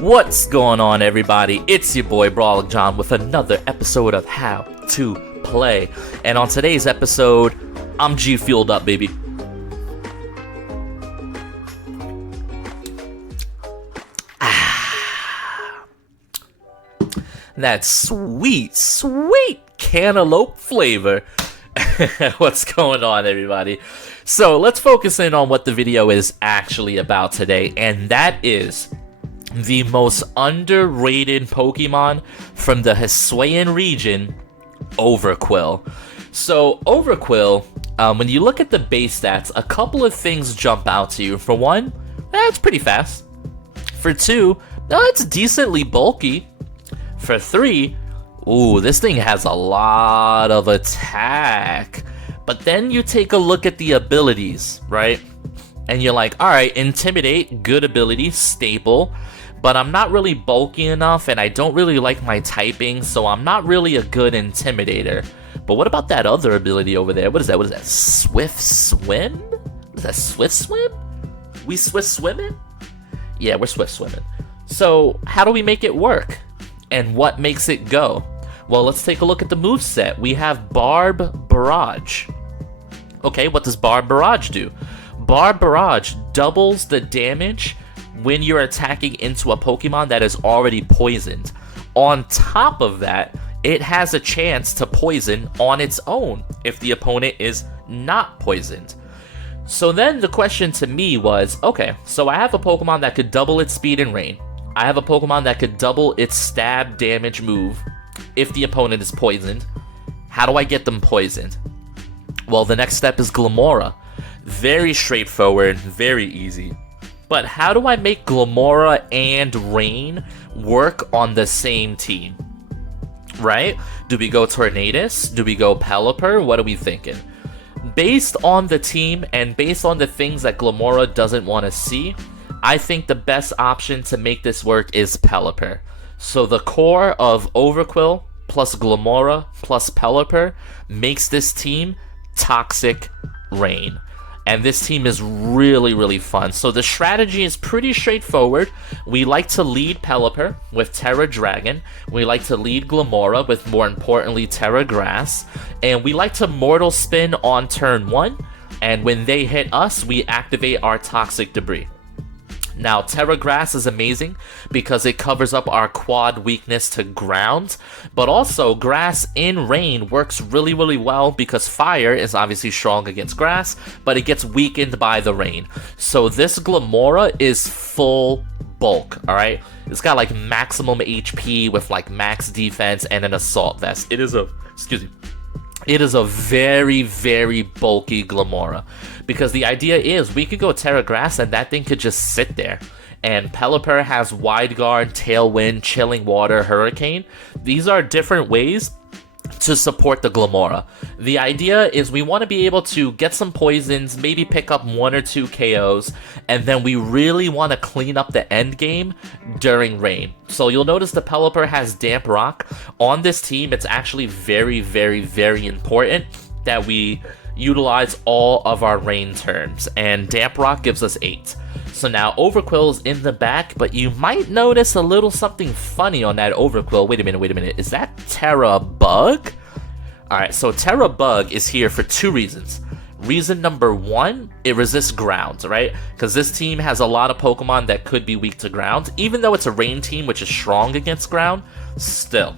What's going on, everybody? It's your boy Brawling John with another episode of How to Play. And on today's episode, I'm G fueled up, baby. That sweet, sweet cantaloupe flavor. What's going on, everybody? So let's focus in on what the video is actually about today, and that is the most underrated Pokemon from the Hisuian region, Overqwil. So Overqwil, when you look at the base stats, a couple of things jump out to you. For one, it's pretty fast. For two, it's decently bulky. For three, ooh, this thing has a lot of attack. But then you take a look at the abilities, right? And you're like, alright, Intimidate, good ability, staple. But I'm not really bulky enough, and I don't really like my typing, so I'm not really a good Intimidator. But what about that other ability over there? What is that? What is that? Swift Swim? Is that Swift Swim? We Swift Swimming? Yeah, we're Swift Swimming. So, how do we make it work? And what makes it go? Well, let's take a look at the moveset. We have Barb Barrage. Okay, what does Barb Barrage do? Barb Barrage doubles the damage when you're attacking into a Pokemon that is already poisoned. On top of that, it has a chance to poison on its own if the opponent is not poisoned. So then the question to me was, okay, so I have a Pokemon that could double its speed and rain. I have a Pokemon that could double its stab damage move if the opponent is poisoned. How do I get them poisoned? Well, the next step is Glimmora. Very straightforward, very easy. But how do I make Glimmora and Rain work on the same team? Right? Do we go Tornadus? Do we go Pelipper? What are we thinking? Based on the team and based on the things that Glimmora doesn't want to see, I think the best option to make this work is Pelipper. So the core of Overqwil plus Glimmora plus Pelipper makes this team Toxic Rain. And this team is really, really fun. So the strategy is pretty straightforward. We like to lead Pelipper with Terra Dragon. We like to lead Glimmora with, more importantly, Terra Grass. And we like to Mortal Spin on turn 1. And when they hit us, we activate our Toxic Debris. Now, Terra Grass is amazing because it covers up our quad weakness to ground, but also Grass in Rain works really, really well because Fire is obviously strong against Grass, but it gets weakened by the Rain. So this Glimmora is full bulk, alright? It's got like maximum HP with like max defense and an Assault Vest. It is a very, very bulky Glimmora. Because the idea is we could go Terra Grass and that thing could just sit there. And Pelipper has Wide Guard, Tailwind, Chilling Water, Hurricane. These are different ways to support the Glimmora. The idea is we want to be able to get some poisons, maybe pick up 1 or 2 KOs, and then we really want to clean up the end game during Rain. So you'll notice the Pelipper has Damp Rock. On this team, it's actually very, very, very important that we utilize all of our Rain terms, and Damp Rock gives us 8. So now Overqwil is in the back, but you might notice a little something funny on that Overqwil. Wait a minute. Is that Terra Bug? Alright, so Terra Bug is here for 2 reasons. Reason number 1, it resists ground, right? Because this team has a lot of Pokemon that could be weak to ground. Even though it's a Rain team, which is strong against ground, still.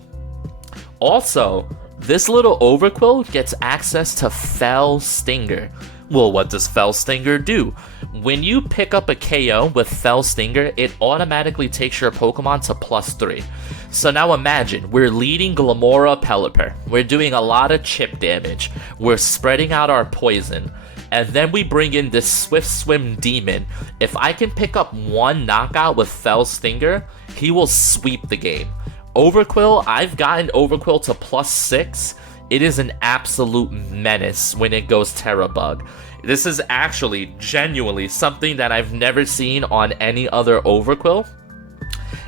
Also, this little Overqwil gets access to Fell Stinger. Well, what does Fell Stinger do? When you pick up a KO with Fell Stinger, it automatically takes your Pokemon to +3. So now imagine, we're leading Glimmora Pelipper. We're doing a lot of chip damage. We're spreading out our poison. And then we bring in this Swift Swim Demon. If I can pick up 1 knockout with Fell Stinger, he will sweep the game. Overqwil, I've gotten Overqwil to +6. It is an absolute menace when it goes Terra Bug. This is actually genuinely something that I've never seen on any other Overqwil.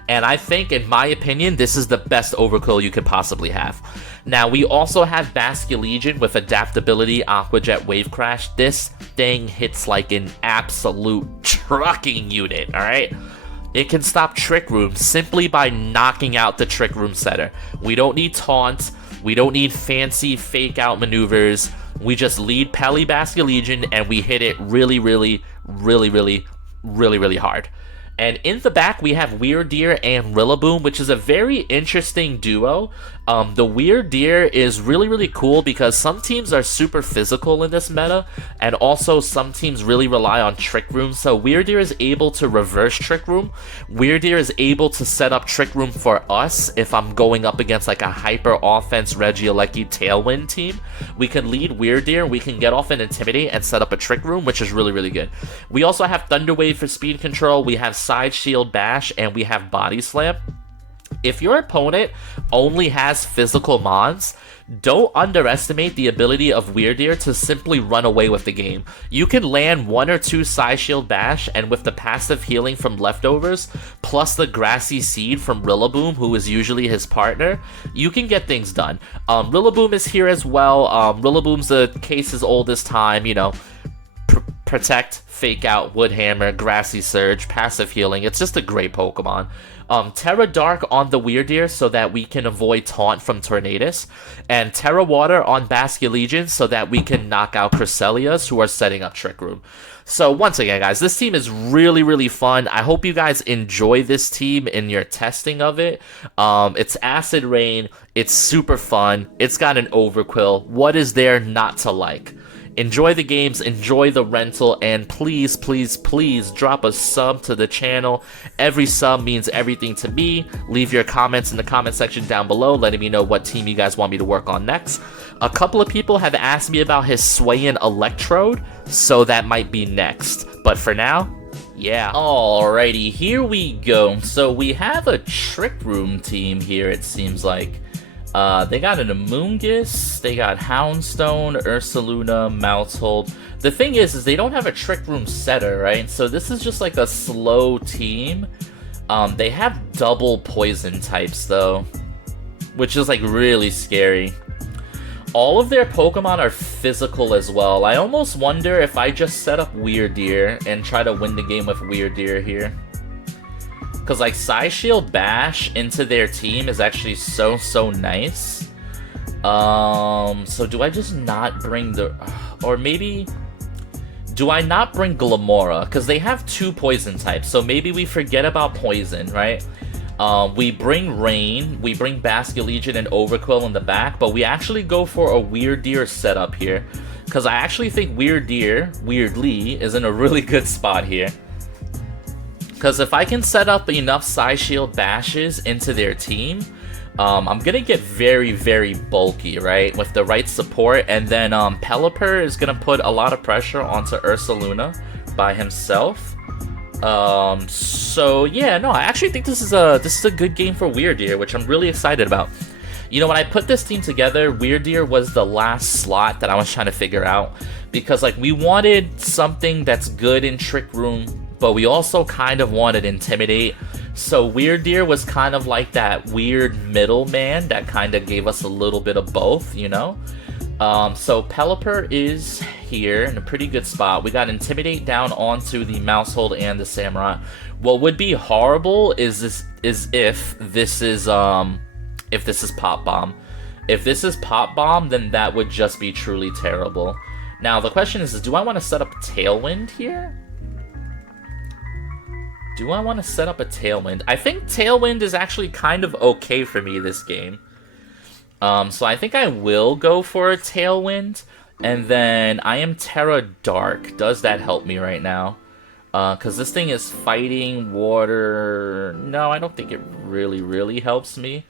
And I think, in my opinion, this is the best Overqwil you could possibly have. Now, we also have Basculegion with Adaptability, Aqua Jet, Wave Crash. This thing hits like an absolute trucking unit, alright? it can stop Trick Room simply by knocking out the Trick Room setter. We don't need taunt, we don't need fancy fake out maneuvers. We just lead Pally Basculegion and we hit it really hard. And in the back, we have Weird Deer and Rillaboom, which is a very interesting duo. The Weird Deer is really cool because some teams are super physical in this meta, and also some teams really rely on Trick Room. So Weird Deer is able to reverse Trick Room. Weird Deer is able to set up Trick Room for us if I'm going up against like a hyper offense Regieleki Tailwind team. We can lead Weird Deer, we can get off and Intimidate and set up a Trick Room, which is really good. We also have Thunder Wave for speed control, we have Side Shield Bash, and we have Body Slam. If your opponent only has physical mons, don't underestimate the ability of Weird Deer to simply run away with the game. You can land 1 or 2 Side Shield Bash, and with the passive healing from Leftovers, plus the Grassy Seed from Rillaboom, who is usually his partner, you can get things done. Rillaboom is here as well. Rillaboom's a case as old as time, you know. Protect, Fake Out, Wood Hammer, Grassy Surge, passive healing. It's just a great Pokemon. Terra Dark on the Weird Deer so that we can avoid Taunt from Tornadus, and Terra Water on Basculegion so that we can knock out Cresselias who are setting up Trick Room. So once again, guys, this team is really fun. I hope you guys enjoy this team in your testing of it. It's Acid Rain, it's super fun, it's got an Overqwil. What is there not to like? Enjoy the games, enjoy the rental, and please drop a sub to the channel. Every sub means everything to me. Leave your comments in the comment section down below, letting me know what team you guys want me to work on next. A couple of people have asked me about his Swayan Electrode, so that might be next. But for now, yeah. Alrighty, here we go. So we have a Trick Room team here, it seems like. They got an Amoonguss, they got Houndstone, Ursaluna, Mousehold. The thing is they don't have a Trick Room setter, right? So this is just like a slow team. They have double poison types though, which is like really scary. All of their Pokemon are physical as well. I almost wonder if I just set up Weird Deer and try to win the game with Weird Deer here. Because, like, Psyshield Bash into their team is actually so nice. So do I just not bring the... Or maybe... Do I not bring Glamora? Because they have 2 poison types, so maybe we forget about poison, right? We bring Rain, we bring Basculegion and Overqwil in the back, but we actually go for a Weird Deer setup here. Because I actually think Weird Deer, Weirdly, is in a really good spot here. Because if I can set up enough Psyshield Bashes into their team, I'm going to get very bulky, right? With the right support. And then Pelipper is going to put a lot of pressure onto Ursaluna by himself. So yeah, no, I actually think this is a good game for Weird Deer, which I'm really excited about. You know, when I put this team together, Weird Deer was the last slot that I was trying to figure out. Because, like, we wanted something that's good in Trick Room, but we also kind of wanted Intimidate. So Weird Deer was kind of like that weird middleman that kind of gave us a little bit of both, you know? So Pelipper is here in a pretty good spot. We got Intimidate down onto the Mousehold and the Samurai. What would be horrible is if this is Pop Bomb. If this is Pop Bomb, then that would just be truly terrible. Now the question is do I want to set up Tailwind here? Do I want to set up a Tailwind? I think Tailwind is actually kind of okay for me this game. So I think I will go for a Tailwind. And then I am Terra Dark. Does that help me right now? Because this thing is fighting water. No, I don't think it really helps me.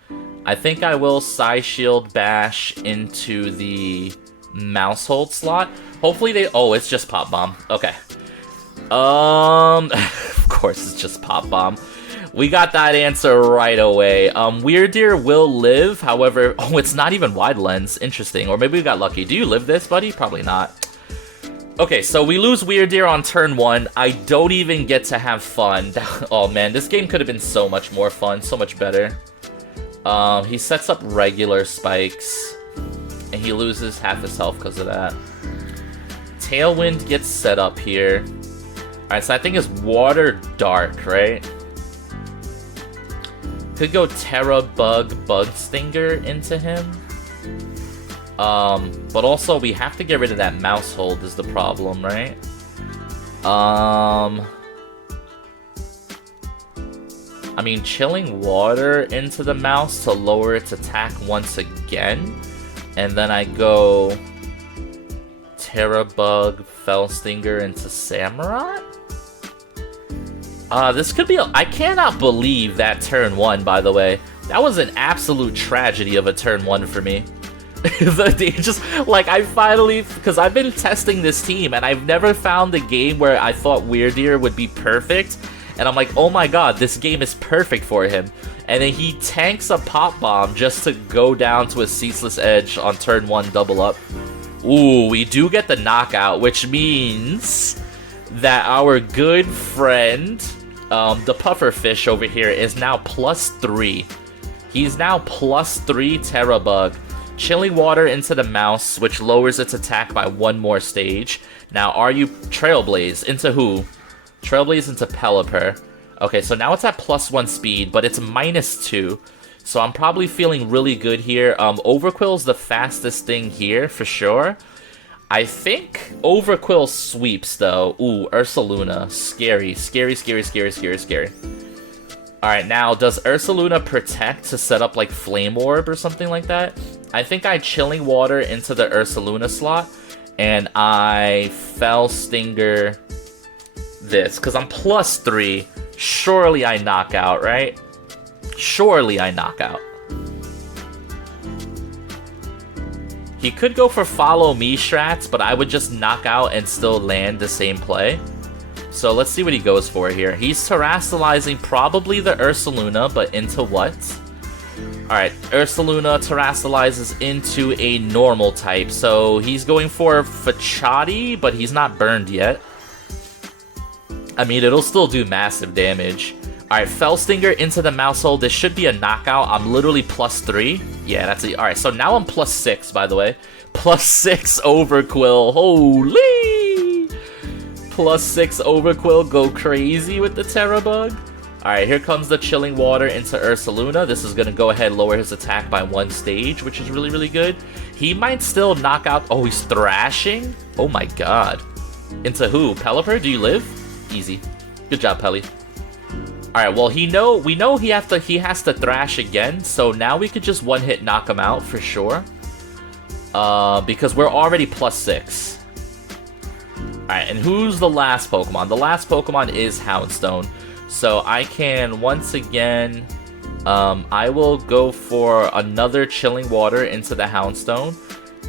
I think I will Psyshield Bash into the Mousehold slot. Hopefully they... Oh, it's just Pop Bomb. Okay. Of course it's just Pop Bomb. We got that answer right away. Weird Deer will live, however... Oh, it's not even Wide Lens. Interesting. Or maybe we got lucky. Do you live this, buddy? Probably not. Okay, so we lose Weird Deer on turn 1. I don't even get to have fun. Oh, man. This game could have been so much more fun. So much better. He sets up regular spikes. And he loses half his health because of that. Tailwind gets set up here. Alright, so I think it's Water Dark, right? could go Terra Bug Bug Stinger into him. But also we have to get rid of that mouse hold is the problem, right? I mean, Chilling Water into the mouse to lower its attack once again. And then I go Terra Bug Fell Stinger into Samurott? This could be I cannot believe that turn 1, by the way. That was an absolute tragedy of a turn 1 for me. Just, like, I finally... Because I've been testing this team, and I've never found a game where I thought Weirdeer would be perfect. And I'm like, oh my god, this game is perfect for him. And then he tanks a Pop Bomb just to go down to a Ceaseless Edge on turn 1 double up. Ooh, we do get the knockout, which means that our good friend, the Pufferfish over here, is now +3. He's now +3 Terra Bug. Chilling Water into the mouse, which lowers its attack by 1 more stage. Now, are you Trailblaze into who? Trailblaze into Pelipper. Okay, so now it's at +1 speed, but it's -2. So I'm probably feeling really good here. Overqwill's the fastest thing here, for sure. I think Overqwill sweeps, though. Ooh, Ursaluna. Scary. Scary, scary, scary, scary, scary. Alright, now, does Ursaluna protect to set up, like, Flame Orb or something like that? I think I Chilling Water into the Ursaluna slot, and I Fell Stinger this, because I'm +3. Surely I knock out, right? Surely I knock out. He could go for Follow Me strats, but I would just knock out and still land the same play. So let's see what he goes for here. He's Terrastalizing probably the Ursaluna, but into what? Alright, Ursaluna Terrastalizes into a normal type. So he's going for Fachati, but he's not burned yet. I mean, it'll still do massive damage. Alright, Fell Stinger into the mouse hole. This should be a knockout. I'm literally +3. Yeah, that's it. Alright, so now I'm +6, by the way. +6 Overqwill. Holy! +6 Overqwill. Go crazy with the Terra Bug. Alright, here comes the Chilling Water into Ursaluna. This is going to go ahead and lower his attack by 1 stage, which is really, really good. He might still knock out... Oh, he's thrashing? Oh my god. Into who? Pelipper? Do you live? Easy. Good job, Pelly. Alright, well, we know he has to thrash again, so now we could just one-hit knock him out for sure. Because we're already +6. Alright, and who's the last Pokemon? The last Pokemon is Houndstone. So I can, once again, I will go for another Chilling Water into the Houndstone.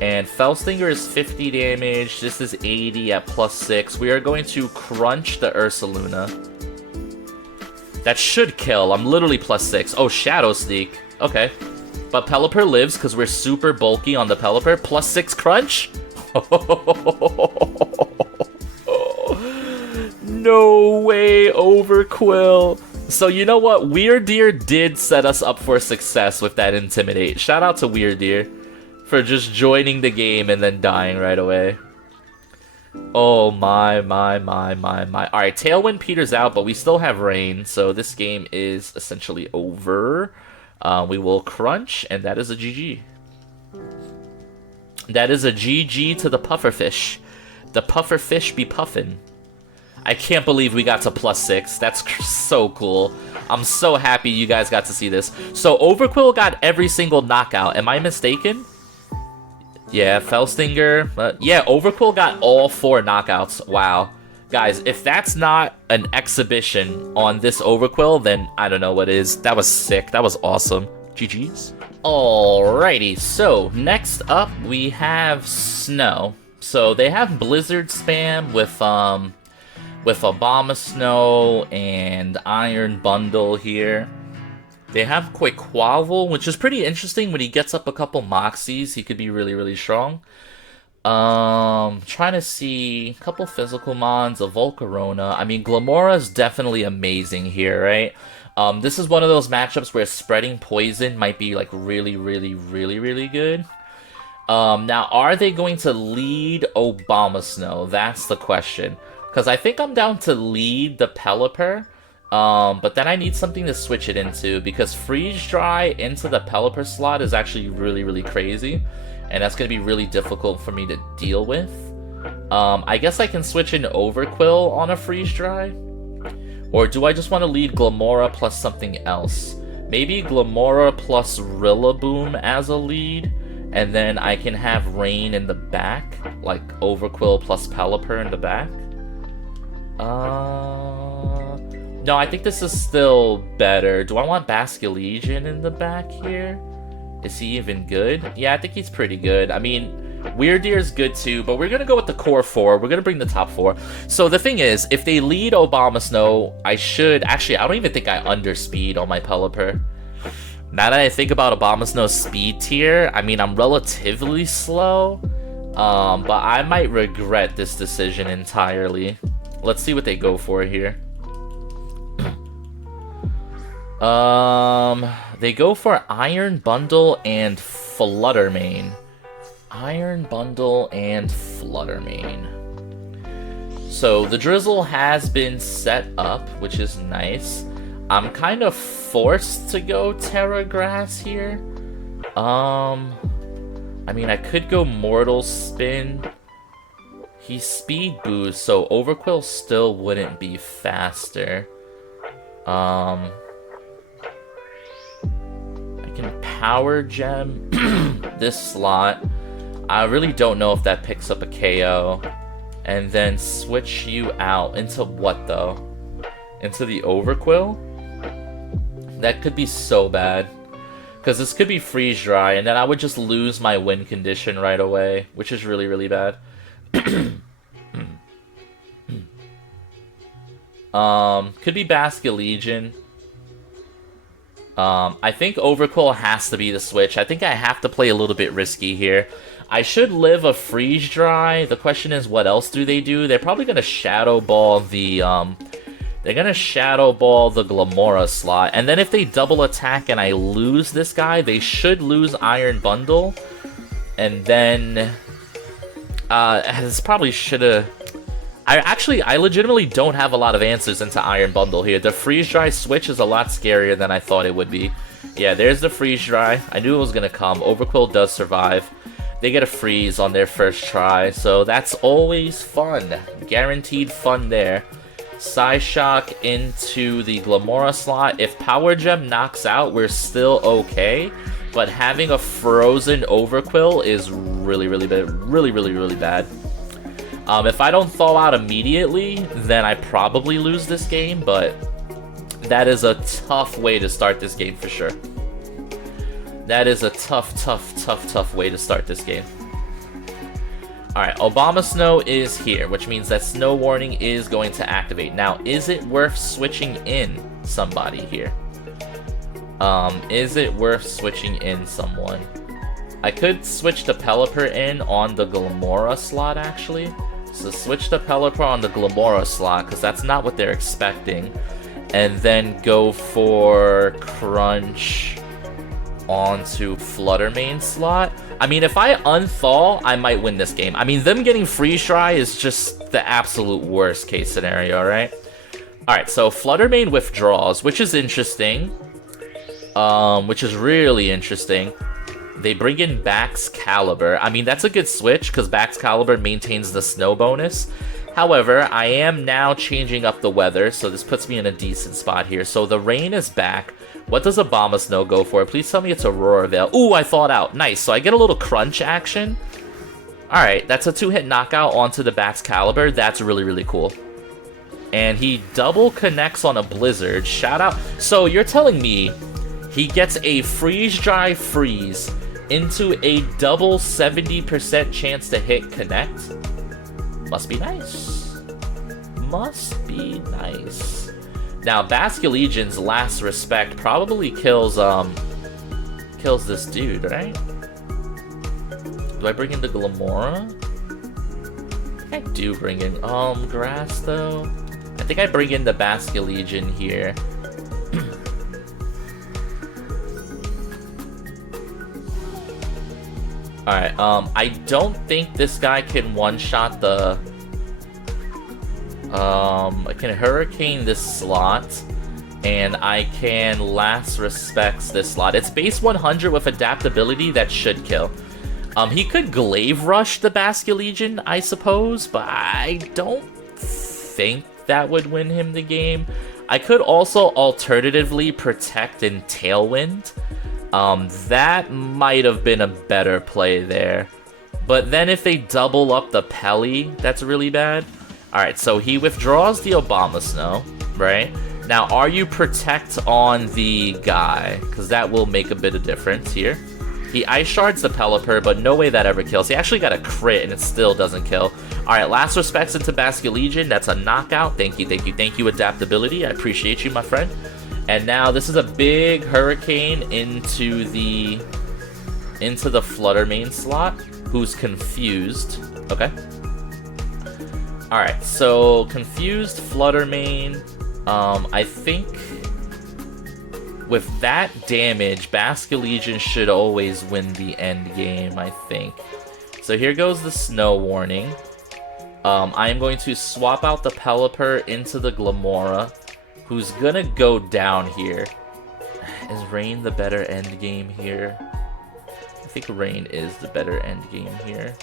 And Fell Stinger is 50 damage, this is 80 at +6. We are going to crunch the Ursaluna. That should kill, I'm literally +6. Oh, Shadow Sneak, okay. But Pelipper lives because we're super bulky on the Pelipper. +6 crunch? No way, Overqwill. So you know what? Weirdeer did set us up for success with that Intimidate. Shout out to Weirdeer for just joining the game and then dying right away. Oh my. Alright, Tailwind peters out, but we still have Rain, so this game is essentially over. We will crunch, and that is a GG. That is a GG to the Pufferfish. The Pufferfish be puffin'. I can't believe we got to +6. That's so cool. I'm so happy you guys got to see this. So Overqwill got every single knockout. Am I mistaken? Yeah, Fell Stinger. Yeah, Overqwill got all 4 knockouts. Wow. Guys, if that's not an exhibition on this Overqwill, then I don't know what is. That was sick. That was awesome. GG's. Alrighty, so next up we have Snow. So they have Blizzard spam with Abomasnow and Iron Bundle here. They have Quaquaval, which is pretty interesting. When he gets up a couple Moxies, he could be really, really strong. Trying to see a couple physical mons, a Volcarona. I mean, Glamora's definitely amazing here, right? This is one of those matchups where spreading poison might be like really, really, really, really good. Now, are they going to lead Abomasnow? That's the question. Because I think I'm down to lead the Pelipper. But then I need something to switch it into, because Freeze Dry into the Pelipper slot is actually really, really crazy. And that's going to be really difficult for me to deal with. I guess I can switch in Overqwil on a Freeze Dry. Or do I just want to lead Glamora plus something else? Maybe Glamora plus Rillaboom as a lead. And then I can have Rain in the back. Like Overqwil plus Pelipper in the back. No, I think this is still better. Do I want Basculegion in the back here? Is he even good? Yeah, I think he's pretty good. I mean, Weirdeer's good too, but we're going to go with the core 4. We're going to bring the top 4. So the thing is, if they lead Abomasnow, I should... Actually, I don't even think I underspeed on my Pelipper. Now that I think about Abomasnow's speed tier, I mean, I'm relatively slow. But I might regret this decision entirely. Let's see what they go for here. They go for Iron Bundle and Fluttermane. Iron Bundle and Fluttermane. So the Drizzle has been set up, which is nice. I'm kind of forced to go Terra Grass here. I mean, I could go Mortal Spin. He's Speed Boost, so Overqwil still wouldn't be faster. I can Power Gem this slot. I really don't know if that picks up a KO. And then switch you out. Into what, though? Into the Overqwil? That could be so bad. Because this could be Freeze Dry, and then I would just lose my win condition right away, which is really, really bad. Could be Basculegion. I think Overqwil has to be the switch. I think I have to play a little bit risky here. I should live a Freeze Dry. The question is, what else do? They're probably going to Shadow Ball the, they're going to Shadow Ball the Glamora slot. And then if they double attack and I lose this guy, they should lose Iron Bundle. And then, this probably should have... I legitimately don't have a lot of answers into Iron Bundle here. The Freeze Dry switch is a lot scarier than I thought it would be. Yeah, there's the Freeze Dry. I knew it was going to come. Overqwil does survive. They get a freeze on their first try, so that's always fun. Guaranteed fun there. Psyshock into the Glamora slot. If Power Gem knocks out, we're still okay. But having a frozen Overqwil is really, really bad. Really, really, really bad. If I don't thaw out immediately, then I probably lose this game, but that is a tough way to start this game for sure. That is a tough way to start this game. Alright, Abomasnow is here, which means that Snow Warning is going to activate. Now, is it worth switching in somebody here? Is it worth switching in someone? I could switch the Pelipper in on the Glamora slot, actually. So switch the Pelipper on the Glamora slot, because that's not what they're expecting. And then go for Crunch onto Fluttermane slot. I mean, if I unthaw, I might win this game. I mean, them getting Freeze Dry is just the absolute worst case scenario, right? Alright, so Fluttermane withdraws, which is interesting. Which is really interesting. They bring in Baxcalibur. I mean, that's a good switch, because Baxcalibur maintains the snow bonus. However, I am now changing up the weather, so this puts me in a decent spot here. So the rain is back. What does Abomasnow go for? Please tell me it's Aurora Veil. Ooh, I thawed out. Nice. So I get a little crunch action. Alright, that's a 2-hit knockout onto the Baxcalibur. That's really, really cool. And he double connects on a Blizzard. Shout out. So you're telling me he gets a Freeze Dry Freeze into a double 70% chance to hit connect? Must be nice. Must be nice. Now, Basculegion's Last Respect probably kills this dude, right? Do I bring in the Glamora? I do bring in, Grass, though. I think I bring in the Basculegion here. Alright, I don't think this guy can one-shot the... I can Hurricane this slot. and I can Last Respects this slot. It's base 100 with adaptability that should kill. He could Glaive Rush the Basculegion, I suppose, but I don't think that would win him the game. I could also alternatively Protect and Tailwind. That might have been a better play there. But then if they double up the Pelly, that's really bad. Alright, so he withdraws the Abomasnow, right? Now, are you Protect on the guy? Because that will make a bit of difference here. He Ice Shards the Pelipper, but no way that ever kills. He actually got a crit, and it still doesn't kill. Alright, Last Respects into Basculegion. That's a knockout. Thank you, thank you, thank you, Adaptability. I appreciate you, my friend. And now this is a big Hurricane into the Fluttermane slot, who's confused. Okay. Alright, so confused Fluttermane. I think with that damage, Basculegion should always win the end game, I think. So here goes the Snow Warning. I am going to swap out the Pelipper into the Glamora, who's gonna go down here. Is Rain the better end game here? I think Rain is the better end game here.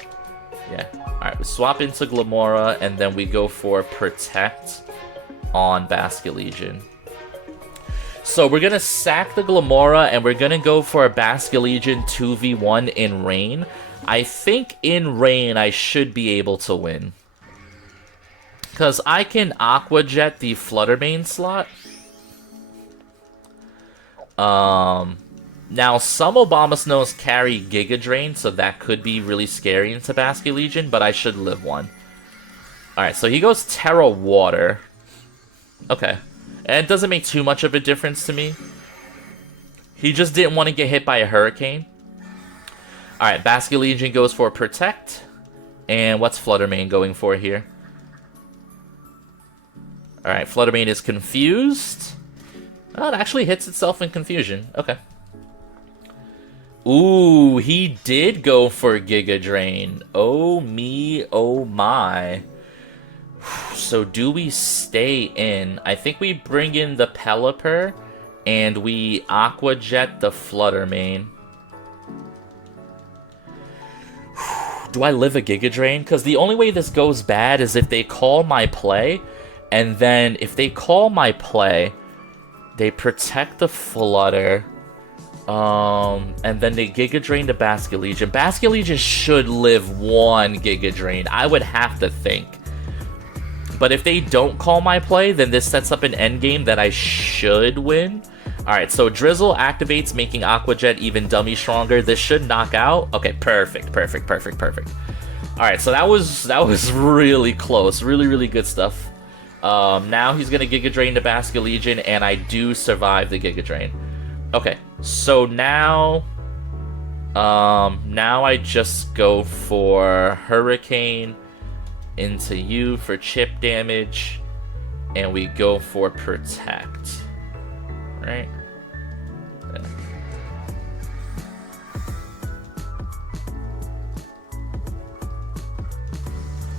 Yeah. Alright, we swap into Glamora, and then we go for Protect on Basculegion. So we're gonna sack the Glamora, and we're gonna go for a Basculegion 2v1 in Rain. I think in Rain I should be able to win, because I can Aqua Jet the Fluttermane slot. Now some Abomasnows carry Giga Drain, so that could be really scary into Basculegion, but I should live one. Alright, so he goes Terra Water. Okay. And it doesn't make too much of a difference to me. He just didn't want to get hit by a Hurricane. Alright, Basculegion goes for Protect. And what's Fluttermane going for here? Alright, Fluttermane is confused. Oh, it actually hits itself in confusion. Okay. Ooh, he did go for Giga Drain. Oh me, oh my. So do we stay in? I think we bring in the Pelipper, and we Aqua Jet the Fluttermane. Do I live a Giga Drain? Because the only way this goes bad is if they call my play, and then if they call my play, they Protect the Flutter, and then they Giga Drain the Basculegion. Basculegion should live one Giga Drain, I would have to think. But if they don't call my play, then this sets up an endgame that I should win. Alright, so Drizzle activates, making Aqua Jet even dummy stronger. This should knock out. Okay, perfect, perfect, perfect, perfect. Alright, so that was really close. Really, really good stuff. Now he's gonna Giga Drain the Basculegion, and I do survive the Giga Drain. Okay, so now I just go for Hurricane into you for chip damage, and we go for Protect. Right? Yeah.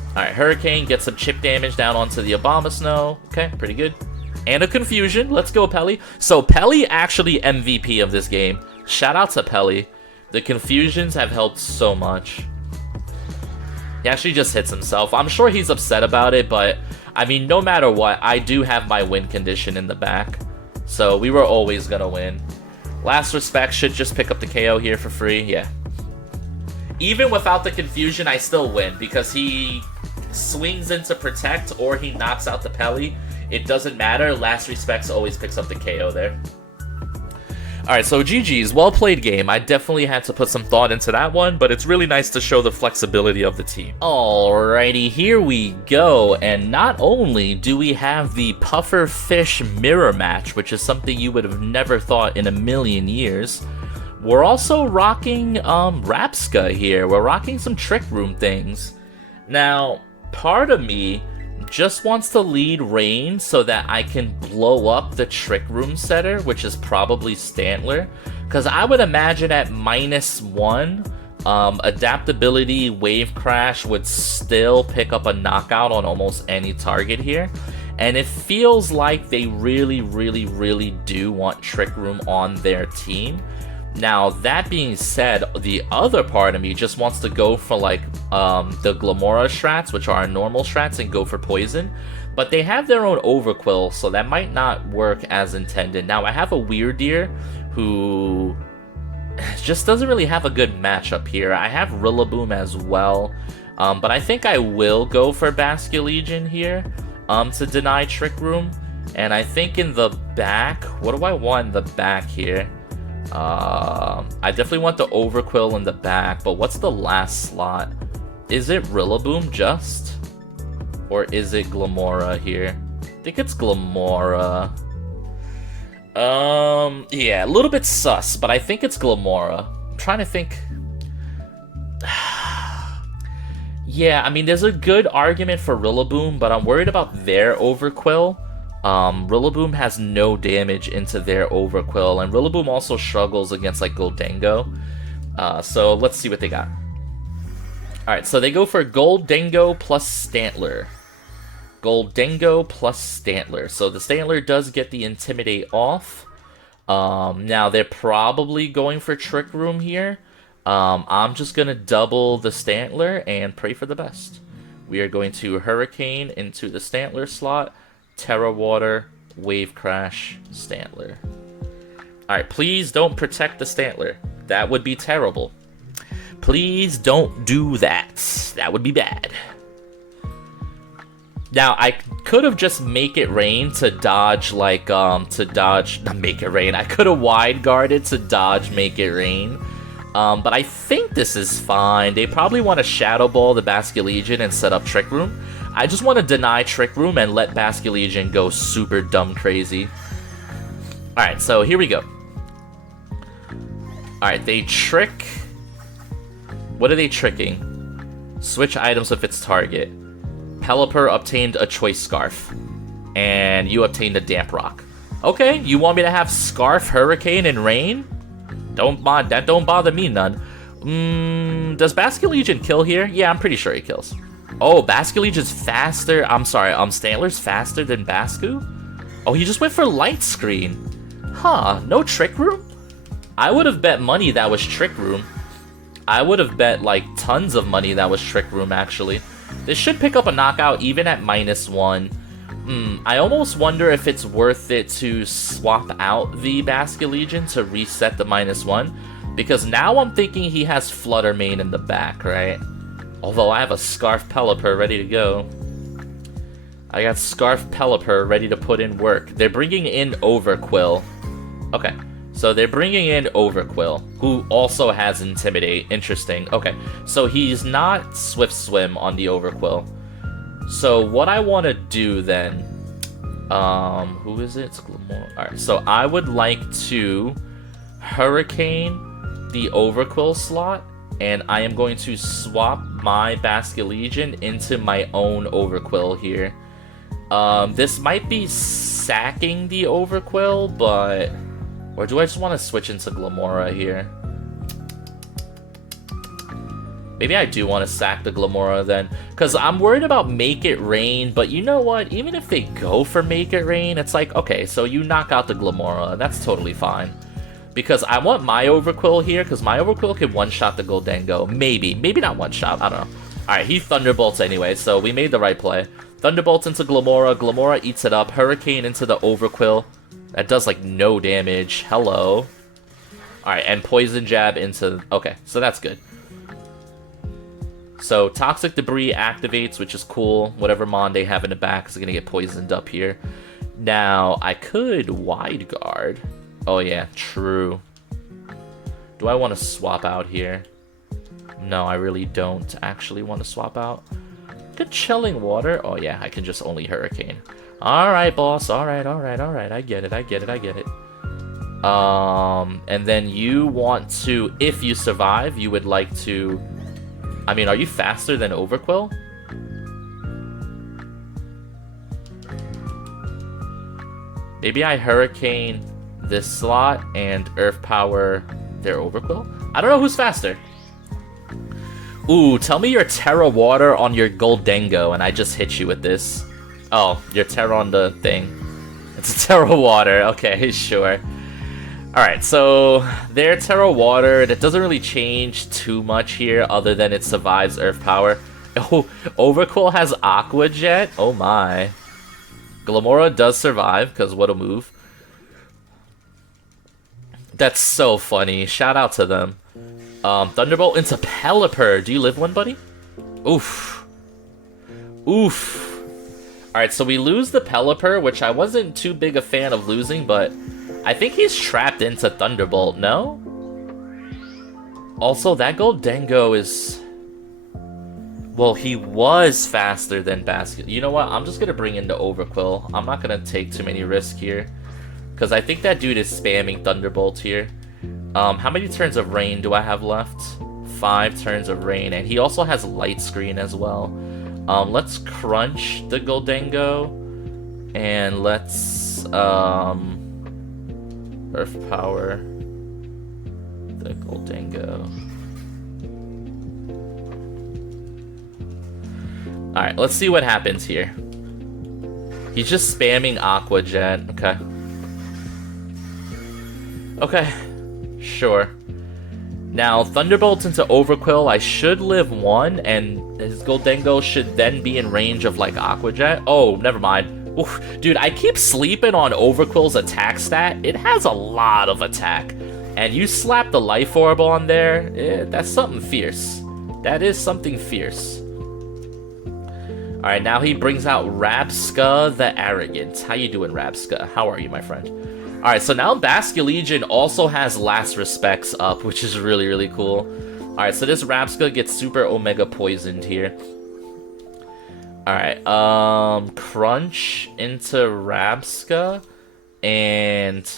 Alright, Hurricane gets some chip damage down onto the Abomasnow. Okay, pretty good. And a Confusion. Let's go, Pelly. So, Pelly actually MVP of this game. Shout out to Pelly. The Confusions have helped so much. He actually just hits himself. I'm sure he's upset about it, but, I mean, no matter what, I do have my win condition in the back. So, we were always gonna win. Last Respect should just pick up the KO here for free. Yeah. Even without the Confusion, I still win, because he swings into Protect or he knocks out the Pelly. It doesn't matter. Last Respects always picks up the KO there. Alright, so GG's. Well played game. I definitely had to put some thought into that one, but it's really nice to show the flexibility of the team. Alrighty, here we go. And not only do we have the Puffer Fish mirror match, which is something you would have never thought in a million years, we're also rocking Rapska here. We're rocking some Trick Room things. Now, part of me just wants to lead Rain so that I can blow up the Trick Room setter, which is probably Stantler, because I would imagine at -1, adaptability Wave Crash would still pick up a knockout on almost any target here. And it feels like they really, really, really do want Trick Room on their team. Now, that being said, the other part of me just wants to go for, like, the Glamora strats, which are normal strats, and go for Poison. But they have their own Overqwil, so that might not work as intended. Now, I have a Weirdeer who just doesn't really have a good matchup here. I have Rillaboom as well, but I think I will go for Basculegion here to deny Trick Room. And I think in the back, what do I want in the back here? I definitely want the Overqwil in the back, but what's the last slot? Is it Rillaboom just? Or is it Glamora here? I think it's Glamora. Yeah, a little bit sus, but I think it's Glamora. I'm trying to think. Yeah, I mean, there's a good argument for Rillaboom, but I'm worried about their Overqwil. Rillaboom has no damage into their Overqwil, and Rillaboom also struggles against, like, Goldengo. So let's see what they got. Alright, so they go for Goldengo plus Stantler. Goldengo plus Stantler. So the Stantler does get the Intimidate off. Now, they're probably going for Trick Room here. I'm just going to double the Stantler and pray for the best. We are going to Hurricane into the Stantler slot. Terra Water, Wave Crash, Stantler. Alright, please don't protect the Stantler. That would be terrible. Please don't do that. That would be bad. Now, I could have just Make It Rain to dodge, like, not Make It Rain. I could have Wide Guarded to dodge Make It Rain. But I think this is fine. They probably want to Shadow Ball the Basculegion and set up Trick Room. I just want to deny Trick Room and let Basculegion go super dumb crazy. Alright, so here we go. Alright, they trick... What are they tricking? Switch items with its target. Pelipper obtained a Choice Scarf. And you obtained a Damp Rock. Okay, you want me to have Scarf, Hurricane, and Rain? That don't bother me none. Does Basculegion kill here? Yeah, I'm pretty sure he kills. Oh, Basculegion's faster. I'm sorry, Stantler's faster than Bascu? Oh, he just went for Light Screen. Huh, no Trick Room? I would have bet money that was Trick Room. I would have bet, like, tons of money that was Trick Room, actually. This should pick up a knockout even at -1. I almost wonder if it's worth it to swap out the Basculegion to reset the -1. Because now I'm thinking he has Flutter Mane in the back, right? Although I have a Scarf Pelipper ready to go. I got Scarf Pelipper ready to put in work. They're bringing in Overqwil. Okay, so they're bringing in Overqwil, who also has Intimidate. Interesting. Okay, so he's not Swift Swim on the Overqwil. So what I want to do then... who is it? It's Glamora. Alright, so I would like to Hurricane the Overqwil slot, and I am going to swap my Basculegion into my own Overqwil here. This might be sacking the Overqwil, but... Or do I just want to switch into Glamora here? Maybe I do want to sack the Glamora then. Because I'm worried about Make It Rain, but you know what? Even if they go for Make It Rain, it's like, okay, so you knock out the Glamora. That's totally fine. Because I want my Overqwil here, because my Overqwil can one-shot the Goldengo. Maybe. Maybe not one-shot. I don't know. Alright, he Thunderbolts anyway, so we made the right play. Thunderbolts into Glamora. Glamora eats it up. Hurricane into the Overqwil. That does, like, no damage. Hello. Alright, and Poison Jab into... Okay, so that's good. So, Toxic Debris activates, which is cool. Whatever Mon they have in the back is going to get poisoned up here. Now, I could Wide Guard. Oh, yeah, true. Do I want to swap out here? No, I really don't actually want to swap out. Good Chilling Water. Oh, yeah, I can just only Hurricane. Alright, boss. Alright. I get it. And then you want to, if you survive, you would like to... I mean, are you faster than Overqwil? Maybe I Hurricane this slot and Earth Power their Overqwil? I don't know who's faster. Ooh, tell me your Terra Water on your Goldengo and I just hit you with this. Oh, your Terra on the thing. It's a Terra Water. Okay, sure. Alright, so their Terra Water, that doesn't really change too much here other than it survives Earth Power. Oh, Overqwil has Aqua Jet? Oh my. Glamora does survive, because what a move. That's so funny. Shout out to them. Thunderbolt into Pelipper. Do you live one, buddy? Oof. Oof. Alright, so we lose the Pelipper, which I wasn't too big a fan of losing, but I think he's trapped into Thunderbolt, no? Also, that Goldengo is... Well, he was faster than Basket. You know what? I'm just gonna bring in the Overqwil. I'm not gonna take too many risks here. Because I think that dude is spamming Thunderbolt here. How many turns of rain do I have left? 5 turns of rain. And he also has Light Screen as well. Let's crunch the Goldengo. And let's, Earth Power the Goldengo. Alright, let's see what happens here. He's just spamming Aqua Jet. Okay. Okay. Sure. Now, Thunderbolt into Overqwil, I should live 1, and his Goldengo should then be in range of, like, Aqua Jet. Oh, never mind. Oof. Dude, I keep sleeping on Overqwil's attack stat. It has a lot of attack. And you slap the Life Orb on there, that's something fierce. That is something fierce. Alright, now he brings out Rabska the Arrogant. How you doing, Rabska? How are you, my friend? Alright, so now Basculegion also has Last Respects up, which is really, really cool. Alright, so this Rabska gets super Omega poisoned here. Alright, Crunch into Rabska, and...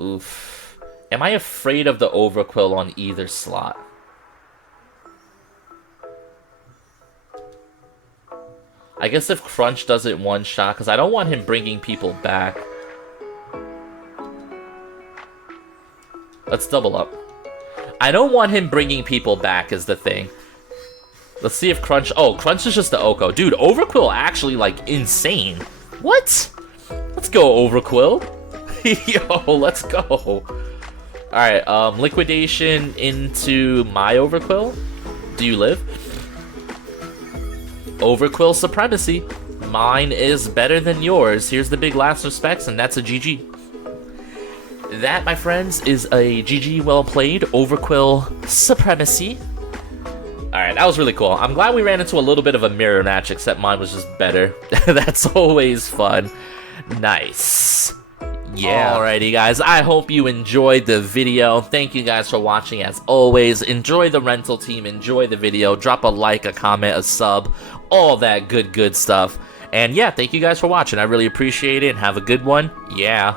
Oof. Am I afraid of the Overqwil on either slot? I guess if Crunch does it one shot, because I don't want him bringing people back. Let's double up. I don't want him bringing people back is the thing. Let's see if Crunch... Oh, Crunch is just the Oko. Dude, Overqwil actually, like, insane. What? Let's go, Overqwil. Yo, let's go. Alright, Liquidation into my Overqwil. Do you live? Overqwil Supremacy. Mine is better than yours. Here's the big Last Respects, and that's a GG. That, my friends, is a GG well played. Overqwil Supremacy. Alright, that was really cool. I'm glad we ran into a little bit of a mirror match, except mine was just better. That's always fun. Nice. Yeah. Alrighty, guys. I hope you enjoyed the video. Thank you guys for watching, as always. Enjoy the rental team. Enjoy the video. Drop a like, a comment, a sub. All that good stuff. And yeah, thank you guys for watching. I really appreciate it. And have a good one. Yeah.